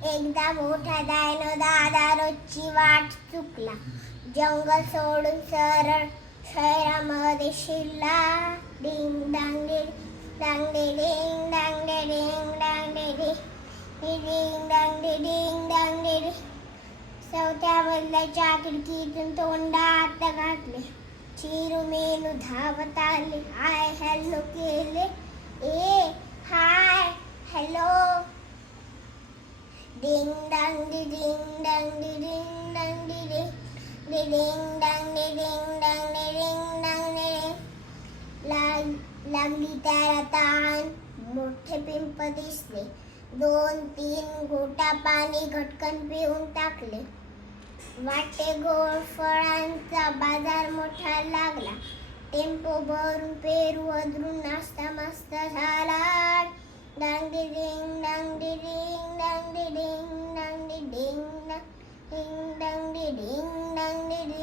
एकदा मोठा डायनो दादा रोजची वाट चुकला. जंगल सोडून सरळ शहरामध्ये शिरला. डिंग डांग डांग डिंग डांग डिंग डांग डिंग डांग डिंग डांग डिंग. चौथ्या मजल्याच्या खिडकीतून तोंडात घातले. चिरू मेनू धावत आले. हाय हॅलो केले. Hi hello. डिंग डांग डिंग डांग डिंग डांग डिंग डांग डिंग डांग डिंग डांग लागली त्याला ताण. मोठे पिंप दिसले. 2-3 घोटा पाणी घटकन पिऊन टाकले. वाटे गोड फळांचा बाजार मोठा लागला. टेम्पो भरून पेरू अधरून नाश्ता मस्त झाला. डांग डिंग डांग डिंग डांग डिंग डांग डिंग डांग डिंग डांग डिंग.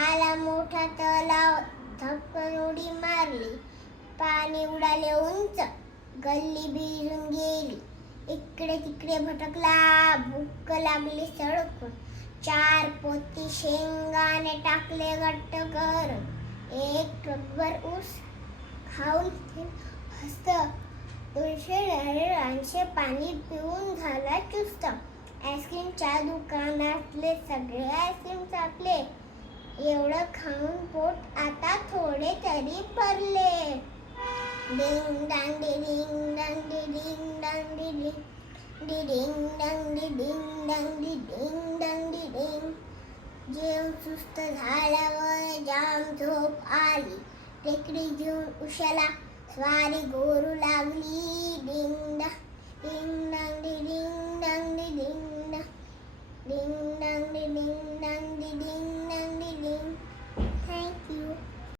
आला मोठा तलाव. धपकन उडी मारली. पाणी उडाले उंच. गल्ली भिजून गेली. इकडे तिकडे भटकला. भूक लागली सडकून. 4 पोती शेंगाने टाकले घट्ट करून. 1 ट्रकभर ऊस खाऊन हसत. 200 नारळांचे पाणी पिऊन झाला चुस्त. आईस्क्रीमच्या दुकानातले सगळे आईस्क्रीम चापले. एवढं खाऊन पोट आता थोडे तरी भरले. डिंग डांग डिंग डांग डिंग डांग डिंग डांग डिंग डांग डिंग डांग डिंग. जेव सुस्त झाल्यावर जाम झोप आली. टेकडी घेऊन उशाला स्वारी गोरू लागली.